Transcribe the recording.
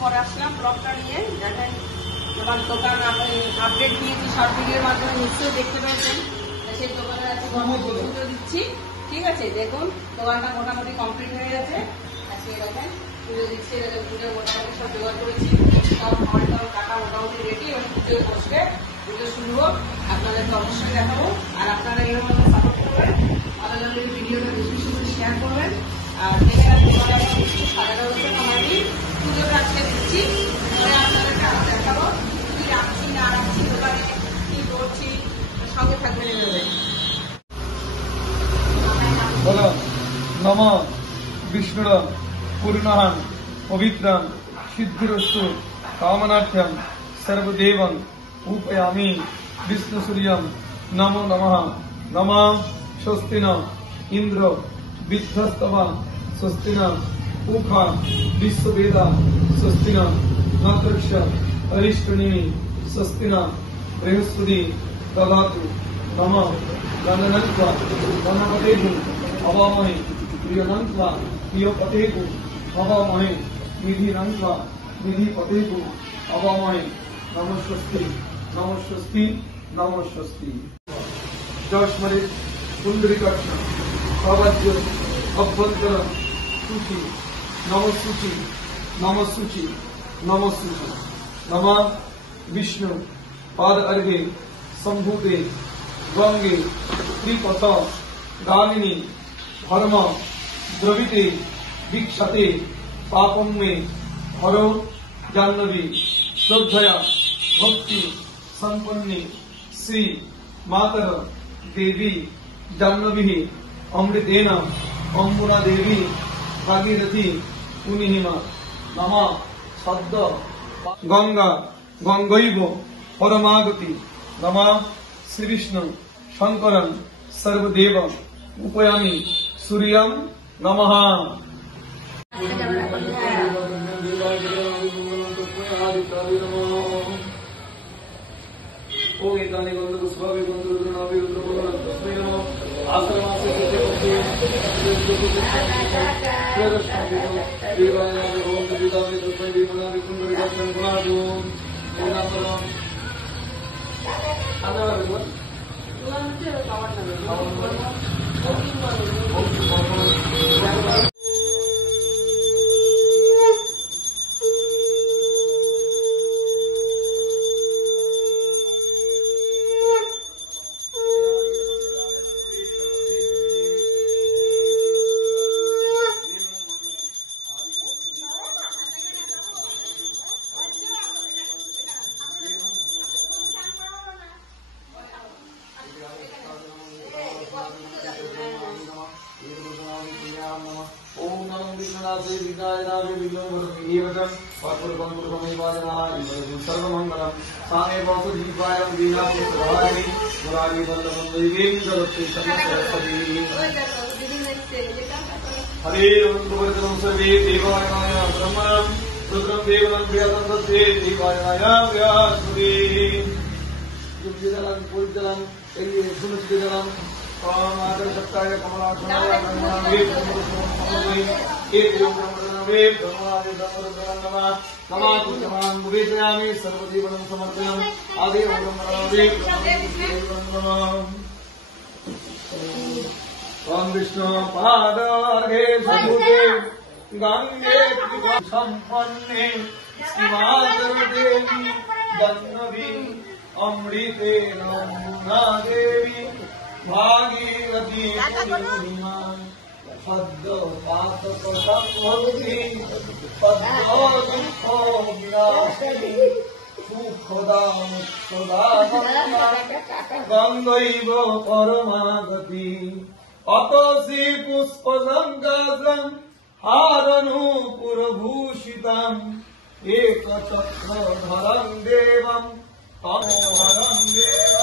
পরে আসলাম ব্লগটা নিয়ে। দেখেন আমার দোকান আপডেট দিয়েছি শর্ট ভিডিওর মাধ্যমে, নিশ্চয়ই দেখতে পেয়েছেন। সেই দোকানের আছে পুজো দিচ্ছি, ঠিক আছে। দেখুন দোকানটা মোটামুটি কমপ্লিট হয়ে গেছে। আজকে দেখেন পুজো দিচ্ছি, পুজো মোটামুটি সব জোগাড় করেছি, সব ফল টল কাটা মোটামুটি রেডি। এবং পুজো বসবে, পুজো শুরু হোক, আপনাদেরকে অবশ্যই দেখাবো। আর আপনারা এরকম সাপোর্ট করবেন, ভালো লাগলে ভিডিওটা বেশি বেশি করে শেয়ার করবেন। আর দেখে সাজানো রয়েছে আমাদের পুজোটা আজকে দিচ্ছি, আপনাদেরকে আরো দেখাবো কি রাখছি না রাখছি, দোকানে কি করছি, সঙ্গে থাকবেন এভাবে। বলো নম বিষ্ণুর পূর্ণাহং পবিত্রং সিদ্ধিরস্তু কামনার্থ্যং সর্বদেবং উপয়ামি বিষ্ণু সূর্যং নমো নমঃ। নমঃ স্বস্তি ন ইন্দ্র বিধ্বস্তবা স্বস্তি ন উখা বিশ্ববেদা স্বস্তি ন নতৃক্ষ অরিষ্টনিমি স্বস্তি ন বৃহস্পতি দদাতু। নমঃ গণনন্ত্বা গণপতেষু হবামহে প্রিয়নন্ত্বা প্রিয়পতেষু হবামহে নিধিনন্ত্বা নিধিপতেষু হবামহে। নমস্বস্তি নমস্বস্তি নমস্বস্তি। যস্মরে পুণ্ডরীকাক্ষ সবাজ্য অভ্যন্তর শুচি নমশুচি নমশুচি নমশুচি। নমঃ বিষ্ণু পাদ अर्घे সম্ভূতে গঙ্গে ত্রিপথ গামিনী ধর্ম দ্রবিতে দীক্ষাতে পাপম মে হর জাহ্নবী। শ্রদ্ধয়া ভক্তি সম্পন্নে শ্রী মাতর দেবী জাহ্নবী অমৃতেন অম্বুনা দেবী ভাগীরথী পুনিহিমা। নমঃ সদ্য গঙ্গা গঙ্গৈব পরমাগতি। নমঃ শ্রীবিষ্ণু শঙ্করং সর্বদেব উপয়ামি সূর্যং নমঃ। ॐ एतानि गन्धपुष्पाणि गन्धरुद्रनाभि रुद्रभवनं तस्मै नमः। आश्रमासे सिद्धपक्षे देवाय नमः। ॐ विदामि तस्मै देवनाभि कुण्डलिकाक्षं पुनातु ओनापरम् आनावरम् ओम नमो विष्णुनाथे विघ्नायनाथे विघ्नोर्वरं पार्वतीपंकुरमैवाजनाय सर्वमंगलम सामे वसुदीपायं वीणाते सदाय मुरारी वल्लभं दैवीं जगत्ते सर्वसरस्वती। हरे ओम सर्वे देवाय ब्रह्मणं रुद्रं देवनं प्रियतं तस्यै देवाय व्यासुदे। जुजलं पूजलं एल्ये सुनस्तिजलं आदर सत्ताय कमलासनाय नमः। एक योग नमः धर्मादि नमः नमः तुझमान मुगेशयामि सर्वजीवनं समर्पयामि आदि ओम नमः। ओम विष्णु पाद अर्घे सम्भूते गंगे संपन्ने श्रीमातर देवी जाह्नवी अमृते नमो देवी भागीरथी पूर्णिमा। सद्य पापकशक्ति सद्य दुःख विनाशिनी सुखदा मुक्तदा गंगैव परमागति। अतसी पुष्पसंकाशं हारनूपुरभूषितम् एकचक्रधरं देवं तमोहरं देवम्